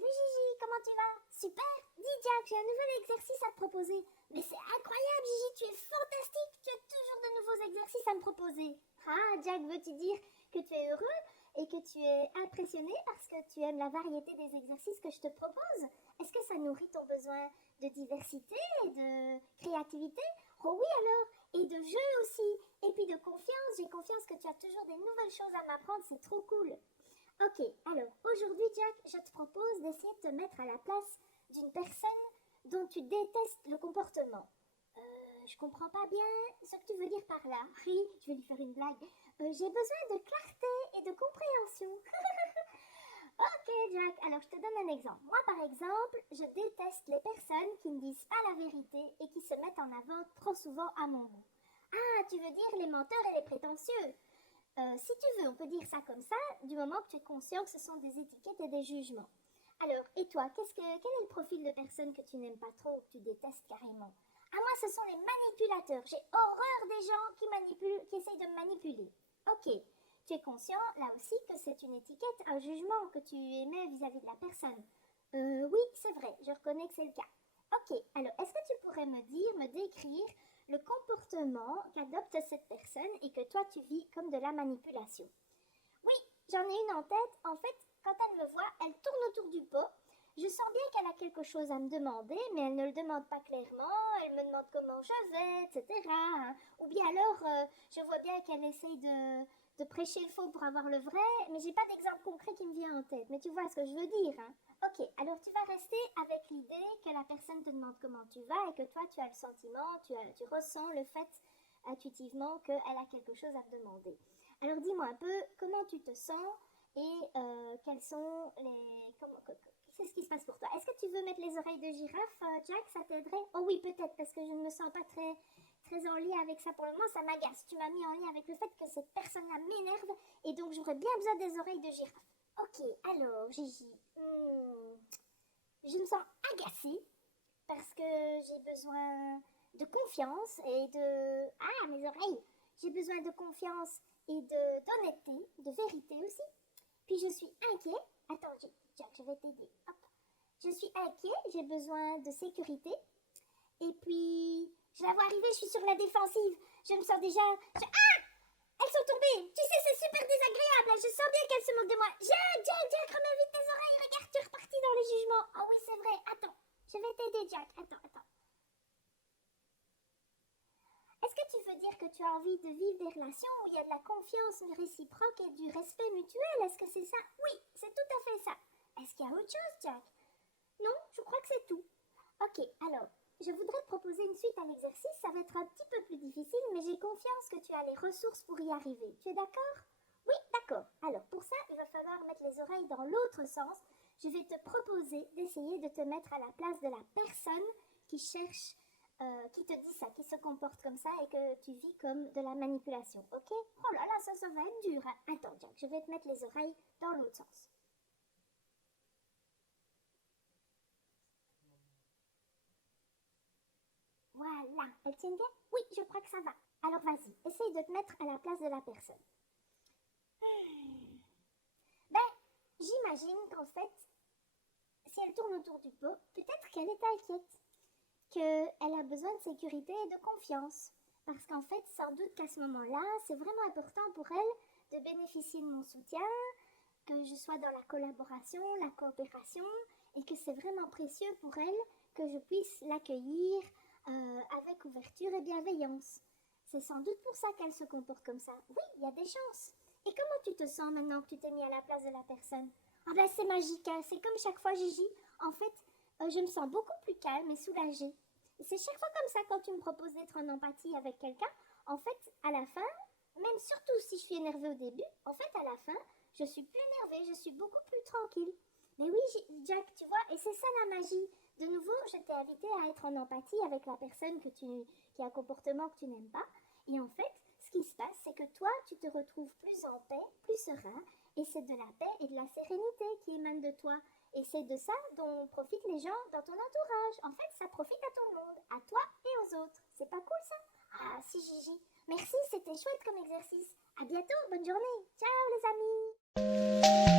Salut Gigi, comment tu vas? Super! Dis Jack, j'ai un nouvel exercice à te proposer. Mais c'est incroyable Gigi, tu es fantastique, tu as toujours de nouveaux exercices à me proposer. Ah Jack, veux-tu dire que tu es heureux et que tu es impressionné parce que tu aimes la variété des exercices que je te propose? Est-ce que ça nourrit ton besoin de diversité et de créativité? Oh oui alors, et de jeu aussi, et puis de confiance. J'ai confiance que tu as toujours des nouvelles choses à m'apprendre, c'est trop cool. Ok, alors aujourd'hui Jack, je te propose d'essayer de te mettre à la place d'une personne dont tu détestes le comportement. Je comprends pas bien ce que tu veux dire par là. Oui, je vais lui faire une blague. J'ai besoin de clarté et de compréhension. Ok Jack, alors je te donne un exemple. Moi par exemple, je déteste les personnes qui ne disent pas la vérité et qui se mettent en avant trop souvent à mon goût. Ah, tu veux dire les menteurs et les prétentieux? Si tu veux, on peut dire ça comme ça, du moment que tu es conscient que ce sont des étiquettes et des jugements. Alors, et toi, quel est le profil de personne que tu n'aimes pas trop ou que tu détestes carrément? Ah, moi, ce sont les manipulateurs. J'ai horreur des gens qui essayent de me manipuler. Ok, tu es conscient, là aussi, que c'est une étiquette, un jugement que tu émets vis-à-vis de la personne. Oui, c'est vrai, je reconnais que c'est le cas. Ok, alors, est-ce que tu pourrais me décrire le comportement qu'adopte cette personne et que toi tu vis comme de la manipulation? Oui, j'en ai une en tête. En fait, quand elle me voit, elle tourne autour du pot. Je sens bien qu'elle a quelque chose à me demander, mais elle ne le demande pas clairement. Elle me demande comment je vais, etc. Ou bien alors, je vois bien qu'elle essaye de prêcher le faux pour avoir le vrai, mais j'ai pas d'exemple concret qui me vient en tête. Mais tu vois ce que je veux dire, hein? Ok, alors tu vas rester avec l'idée que la personne te demande comment tu vas et que toi tu as le sentiment, tu ressens le fait intuitivement qu'elle a quelque chose à te demander. Alors dis-moi un peu comment tu te sens et quels sont les... Qu'est-ce qui se passe pour toi? Est-ce que tu veux mettre les oreilles de girafe, Jack? Ça t'aiderait? Oh oui, peut-être, parce que je ne me sens pas très en lien avec ça pour le moment, ça m'agace. Tu m'as mis en lien avec le fait que cette personne-là m'énerve et donc j'aurais bien besoin des oreilles de girafe. Ok, alors Gigi, je me sens agacée parce que j'ai besoin de confiance et de... Ah, mes oreilles! J'ai besoin de confiance et d'honnêteté, de vérité aussi. Puis je suis inquiet. Attends, Jack, je vais t'aider. Hop. Je suis inquiet, j'ai besoin de sécurité. Et puis, je la vois arriver, je suis sur la défensive. Je me sens déjà... Ah! Elles sont tombées! Tu sais, c'est super désagréable. Là. Je sens bien qu'elles se moquent de moi. Jack, remets vite tes oreilles. Regarde, tu es reparti dans les jugements. Ah oui, c'est vrai. Attends, je vais t'aider, Jack. Attends. Est-ce que tu veux dire que tu as envie de vivre des relations où il y a de la confiance réciproque et du respect mutuel? Est-ce que c'est ça? Oui, c'est tout à fait ça. Est-ce qu'il y a autre chose, Jack? Non, je crois que c'est tout. Ok, alors, je voudrais te proposer une suite à l'exercice. Ça va être un petit peu plus difficile, mais j'ai confiance que tu as les ressources pour y arriver. Tu es d'accord? Oui, d'accord. Alors, pour ça, il va falloir mettre les oreilles dans l'autre sens. Je vais te proposer d'essayer de te mettre à la place de la personne qui cherche, qui te dit ça, qui se comporte comme ça et que tu vis comme de la manipulation. Ok? Oh là là, ça va être dur, hein? Attends, Jack, je vais te mettre les oreilles dans l'autre sens. Voilà, elles tiennent bien? Oui, je crois que ça va. Alors vas-y, essaye de te mettre à la place de la personne. Ben, j'imagine qu'en fait, si elle tourne autour du pot, peut-être qu'elle est inquiète, qu'elle a besoin de sécurité et de confiance. Parce qu'en fait, sans doute qu'à ce moment-là, c'est vraiment important pour elle de bénéficier de mon soutien, que je sois dans la collaboration, la coopération, et que c'est vraiment précieux pour elle que je puisse l'accueillir avec ouverture et bienveillance. C'est sans doute pour ça qu'elle se comporte comme ça. Oui, il y a des chances. Et comment tu te sens maintenant que tu t'es mis à la place de la personne? Ah ben c'est magique, hein. C'est comme chaque fois Gigi. En fait, je me sens beaucoup plus calme et soulagée. Et c'est chaque fois comme ça quand tu me proposes d'être en empathie avec quelqu'un. En fait, à la fin, même surtout si je suis énervée au début, en fait à la fin, je suis plus énervée, je suis beaucoup plus tranquille. Mais oui, Jack, tu vois, et c'est ça la magie. De nouveau, je t'ai invité à être en empathie avec la personne qui a un comportement que tu n'aimes pas. Et en fait, ce qui se passe, c'est que toi, tu te retrouves plus en paix, plus serein, et c'est de la paix et de la sérénité qui émanent de toi. Et c'est de ça dont profitent les gens dans ton entourage. En fait, ça profite à tout le monde, à toi et aux autres. C'est pas cool ça? Ah si Gigi. Merci, c'était chouette comme exercice. À bientôt, bonne journée. Ciao les amis.